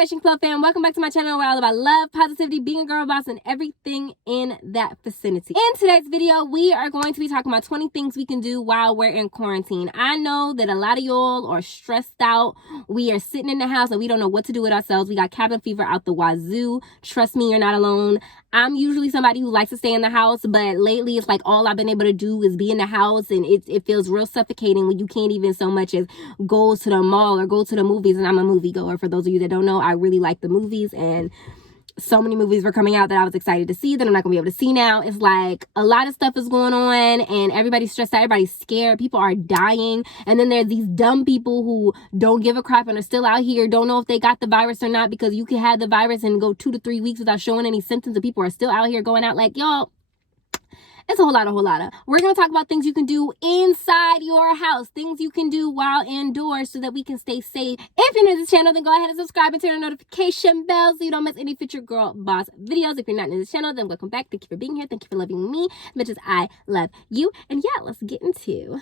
CherishingFlo fam, welcome back to my channel where all about love, positivity, being a girl boss, and everything in that vicinity. In today's video, we are going to be talking about 20 things we can do while we're in quarantine. I know that a lot of y'all are stressed out. We are sitting in the house and we don't know what to do with ourselves. We got cabin fever out the wazoo. Trust me, you're not alone. I'm usually somebody who likes to stay in the house, but lately it's like all I've been able to do is be in the house, and it feels real suffocating when you can't even so much as go to the mall or go to the movies. And I'm a movie goer. For those of you that don't know, I really like the movies, and so many movies were coming out that I was excited to see that I'm not gonna be able to see now. It's like a lot of stuff is going on and everybody's stressed out, everybody's scared, people are dying, and then there's these dumb people who don't give a crap and are still out here, don't know if they got the virus or not, because you can have the virus and go 2 to 3 weeks without showing any symptoms, and people are still out here going out like, y'all, it's a whole lot. We're going to talk about things you can do inside your house, things you can do while indoors so that we can stay safe. If you're new to this channel, then go ahead and subscribe and turn on the notification bell so you don't miss any future girl boss videos. If you're not new to this channel, then welcome back. Thank you for being here. Thank you for loving me as much as I love you. And yeah, let's get into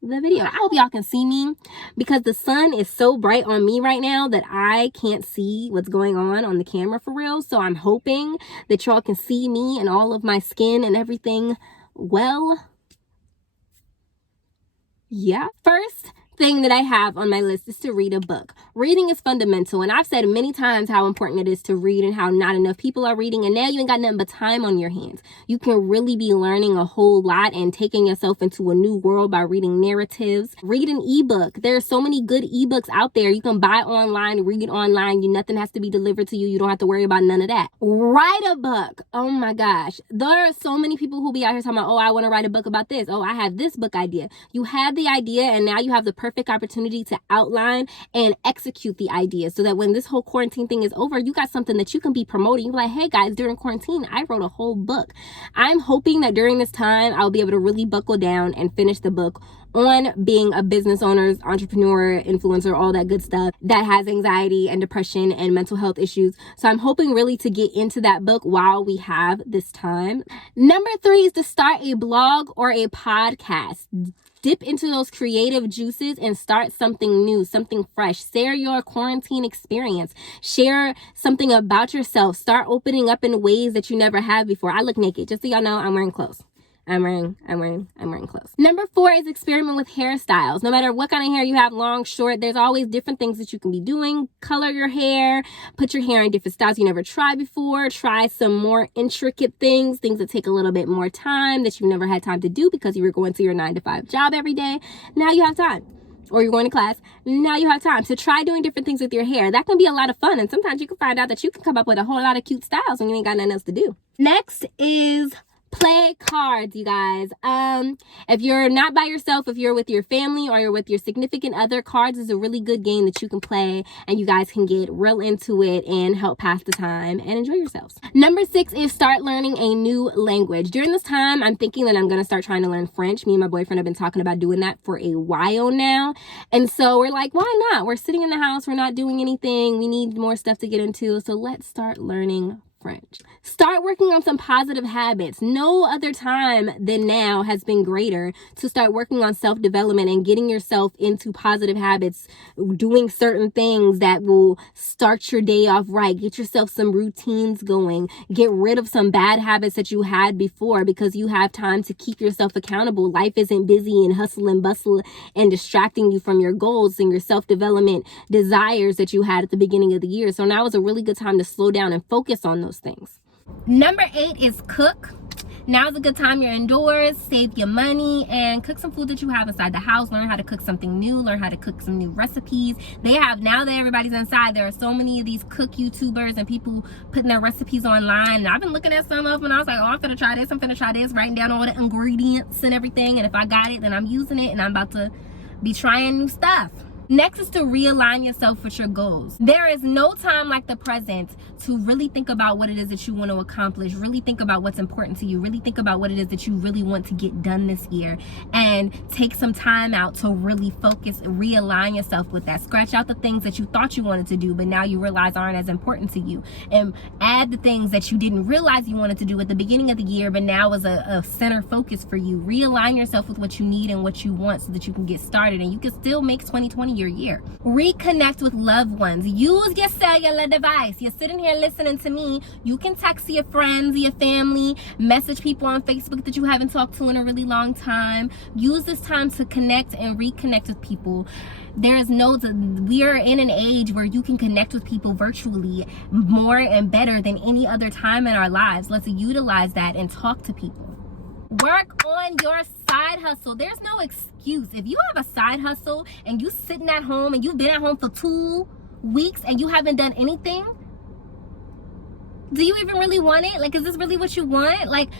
the video. I hope y'all can see me because the sun is so bright on me right now that I can't see what's going on the camera for real. So I'm hoping that y'all can see me and all of my skin and everything well. Yeah. First thing that I have on my list is to read a book. Reading is fundamental, and I've said many times how important it is to read and how not enough people are reading, and now you ain't got nothing but time on your hands. You can really be learning a whole lot and taking yourself into a new world by reading narratives. Read an ebook. There are so many good ebooks out there. You can buy online, read online. Nothing has to be delivered to you. You don't have to worry about none of that. Write a book. Oh my gosh. There are so many people who be out here talking about, oh, I want to write a book about this. Oh, I have this book idea. You have the idea, and now you have the perfect opportunity to outline and execute the idea so that when this whole quarantine thing is over, you got something that you can be promoting. You're like, hey guys, during quarantine, I wrote a whole book. I'm hoping that during this time, I'll be able to really buckle down and finish the book on being a business owner, entrepreneur, influencer, all that good stuff that has anxiety and depression and mental health issues. So I'm hoping really to get into that book while we have this time. Number 3 is to start a blog or a podcast. Dip into those creative juices and start something new, something fresh. Share your quarantine experience. Share something about yourself. Start opening up in ways that you never have before. I look naked. Just so y'all know, I'm wearing clothes. I'm wearing clothes. Number 4 is experiment with hairstyles. No matter what kind of hair you have, long, short, there's always different things that you can be doing. Color your hair, put your hair in different styles you never tried before. Try some more intricate things that take a little bit more time that you've never had time to do because you were going to your 9-to-5 job every day. Now you have time. Or you're going to class, now you have time to try doing different things with your hair. That can be a lot of fun, and sometimes you can find out that you can come up with a whole lot of cute styles when you ain't got nothing else to do. Next is play cards, you guys. If you're not by yourself, if you're with your family or you're with your significant other, cards is a really good game that you can play, and you guys can get real into it and help pass the time and enjoy yourselves. Number 6 is start learning a new language. During this time, I'm thinking that I'm going to start trying to learn French. Me and my boyfriend have been talking about doing that for a while now, and so we're like, why not? We're sitting in the house, we're not doing anything, we need more stuff to get into, so let's start learning French. Start working on some positive habits. No other time than now has been greater to start working on self-development and getting yourself into positive habits, doing certain things that will start your day off right. Get yourself some routines going. Get rid of some bad habits that you had before because you have time to keep yourself accountable. Life isn't busy and hustle and bustle and distracting you from your goals and your self-development desires that you had at the beginning of the year. So now is a really good time to slow down and focus on those things. Number 8 is cook. Now's a good time. You're indoors, save your money, and cook some food that you have inside the house. Learn how to cook something new. Learn how to cook some new recipes. Now that everybody's inside, there are so many of these cook YouTubers and people putting their recipes online. And I've been looking at some of them, and I was like, oh, I'm finna try this, writing down all the ingredients and everything. And if I got it, then I'm using it, and I'm about to be trying new stuff. Next is to realign yourself with your goals. There is no time like the present to really think about what it is that you want to accomplish, really think about what's important to you, really think about what it is that you really want to get done this year, and take some time out to really focus, realign yourself with that. Scratch out the things that you thought you wanted to do, but now you realize aren't as important to you, and add the things that you didn't realize you wanted to do at the beginning of the year, but now is a center focus for you. Realign yourself with what you need and what you want so that you can get started, and you can still make 2020 your year. Reconnect with loved ones. Use your cellular device. You're sitting here listening to me. You can text your friends, your family, message people on Facebook that you haven't talked to in a really long time. Use this time to connect and reconnect with people. We are in an age where you can connect with people virtually more and better than any other time in our lives. Let's utilize that and talk to people. Work on your side hustle. There's no excuse. If you have a side hustle and you sitting at home and you've been at home for 2 weeks and you haven't done anything, do you even really want it? Like, is this really what you want? Like,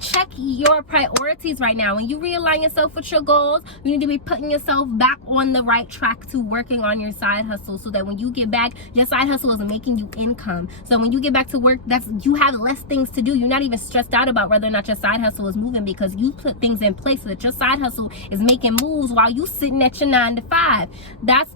check your priorities right now. When you realign yourself with your goals, you need to be putting yourself back on the right track to working on your side hustle, so that when you get back, your side hustle is making you income. So when you get back to work, you have less things to do. You're not even stressed out about whether or not your side hustle is moving, because you put things in place so that your side hustle is making moves while you sitting at your 9 to 5.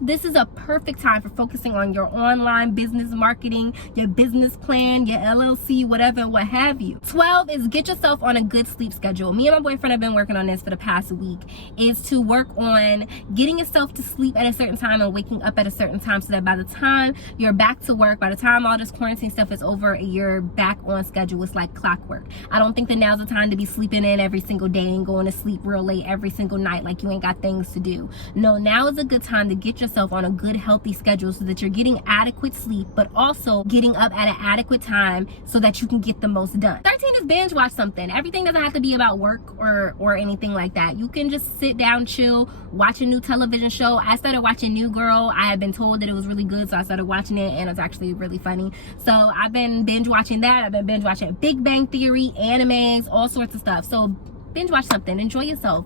This is a perfect time for focusing on your online business marketing, your business plan, your LLC, whatever and what have you. 12 is get yourself on a good sleep schedule. Me and my boyfriend have been working on this for the past week, is to work on getting yourself to sleep at a certain time and waking up at a certain time, so that by the time you're back to work, by the time all this quarantine stuff is over, you're back on schedule. It's like clockwork. I don't think that now's the time to be sleeping in every single day and going to sleep real late every single night like you ain't got things to do. No, now is a good time to get yourself on a good healthy schedule, so that you're getting adequate sleep, but also getting up at an adequate time so that you can get the most done. 13 is binge watch something. Everything doesn't have to be about work or anything like that. You can just sit down, chill, watch a new television show. I started watching New Girl. I had been told that it was really good, so I started watching it, and it's actually really funny. So I've been binge watching that. I've been binge watching Big Bang Theory, animes, all sorts of stuff. So binge watch something. Enjoy yourself.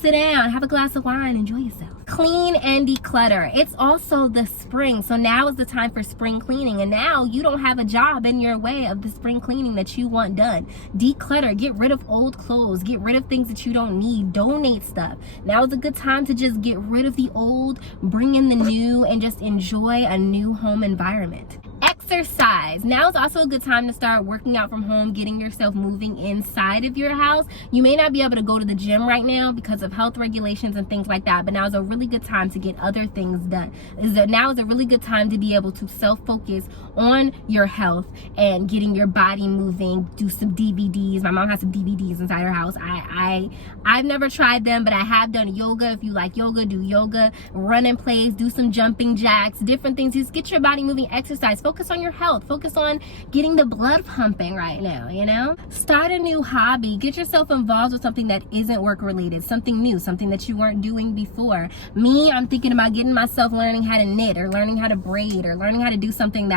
Sit down, have a glass of wine, enjoy yourself. Clean and declutter. It's also the spring, so now is the time for spring cleaning, and now you don't have a job in your way of the spring cleaning that you want done. Declutter. Get rid of old clothes. Get rid of things that you don't need. Donate stuff. Now is a good time to just get rid of the old, bring in the new, and just enjoy a new home environment. Exercise. Now is also a good time to start working out from home, getting yourself moving inside of your house. You may not be able to go to the gym right now because of health regulations and things like that, but now is a really good time to get other things done. Now is a really good time to be able to self-focus on your health and getting your body moving. Do some DVDs. My mom has some DVDs inside her house. I've never tried them, but I have done yoga. If you like yoga, do yoga. Run in place, do some jumping jacks, different things. Just get your body moving, exercise. Focus on your health. Focus on getting the blood pumping right now, you know? Start a new hobby. Get yourself involved with something that isn't work related, something new, something that you weren't doing before. Me, I'm thinking about getting myself learning how to knit, or learning how to braid, or learning how to do something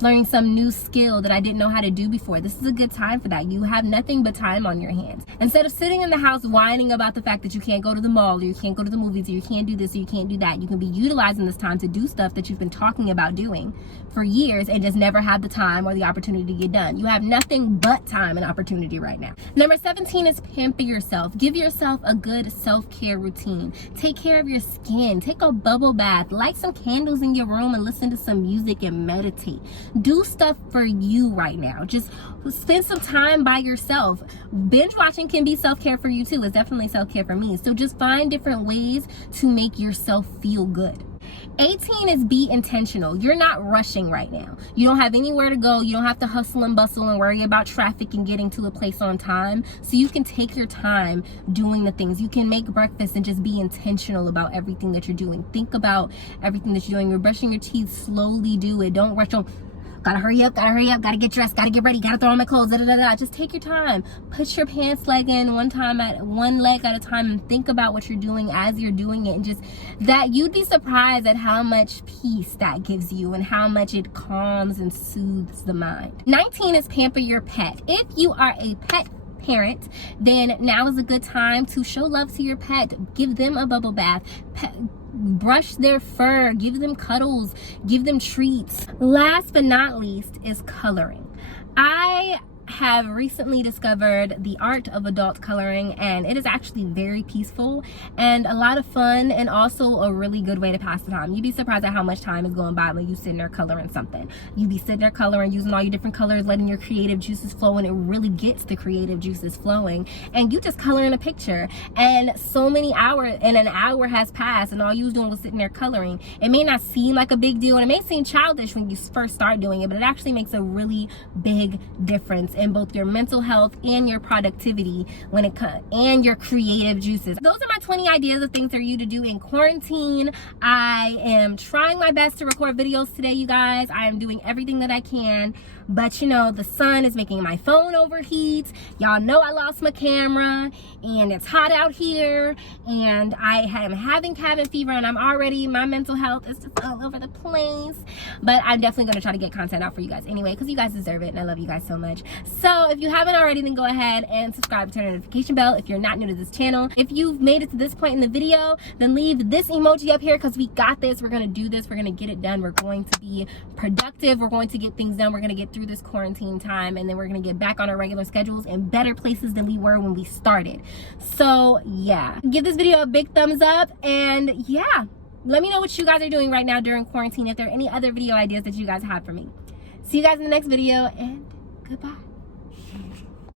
learning some new skill that I didn't know how to do before. This is a good time for that. You have nothing but time on your hands. Instead of sitting in the house whining about the fact that you can't go to the mall, or you can't go to the movies, or you can't do this, or you can't do that, you can be utilizing this time to do stuff that you've been talking about doing for years and just never had the time or the opportunity to get done. You have nothing but time and opportunity right now. Number 17 is pamper yourself. Give yourself a good self-care routine. Take care of your skin. Take a bubble bath. Light some candles in your room and listen to some music and meditate. Do stuff for you right now. Just spend some time by yourself. Binge watching can be self-care for you too. It's definitely self-care for me. So just find different ways to make yourself feel good. 18 is be intentional. You're not rushing right now. You don't have anywhere to go. You don't have to hustle and bustle and worry about traffic and getting to a place on time. So you can take your time doing the things. You can make breakfast and just be intentional about everything that you're doing. Think about everything that you're doing. You're brushing your teeth, slowly do it. Don't rush on. Gotta hurry up, gotta get dressed, gotta get ready, gotta throw on my clothes, Just take your time. Put your pants leg in one leg at a time, and think about what you're doing as you're doing it, and just that you'd be surprised at how much peace that gives you and how much it calms and soothes the mind. 19 is pamper your pet. If you are a pet parent, then now is a good time to show love to your pet. Give them a bubble bath. Brush their fur, give them cuddles, give them treats. Last but not least is coloring. I have recently discovered the art of adult coloring, and it is actually very peaceful and a lot of fun, and also a really good way to pass the time. You'd be surprised at how much time is going by when you sitting there coloring something. You'd be sitting there coloring, using all your different colors, letting your creative juices flow, and it really gets the creative juices flowing, and you just coloring a picture, and so many hours, and an hour has passed, and all you was doing was sitting there coloring. It may not seem like a big deal, and it may seem childish when you first start doing it, but it actually makes a really big difference in both your mental health and your productivity when it comes, and your creative juices. Those are my 20 ideas of things for you to do in quarantine. I am trying my best to record videos today, you guys. I am doing everything that I can, but you know, the sun is making my phone overheat. Y'all know I lost my camera, and it's hot out here, and I am having cabin fever, and my mental health is just all over the place, but I'm definitely going to try to get content out for you guys anyway, because you guys deserve it, and I love you guys so much. So if you haven't already, then go ahead and subscribe and turn on the notification bell if you're not new to this channel. If you've made it to this point in the video, then leave this emoji up here, because we got this. We're going to do this. We're going to get it done. We're going to be productive. We're going to get things done. We're going to get through this quarantine time, and then we're going to get back on our regular schedules in better places than we were when we started. So yeah, give this video a big thumbs up, and yeah, let me know what you guys are doing right now during quarantine, if there are any other video ideas that you guys have for me. See you guys in the next video, and goodbye.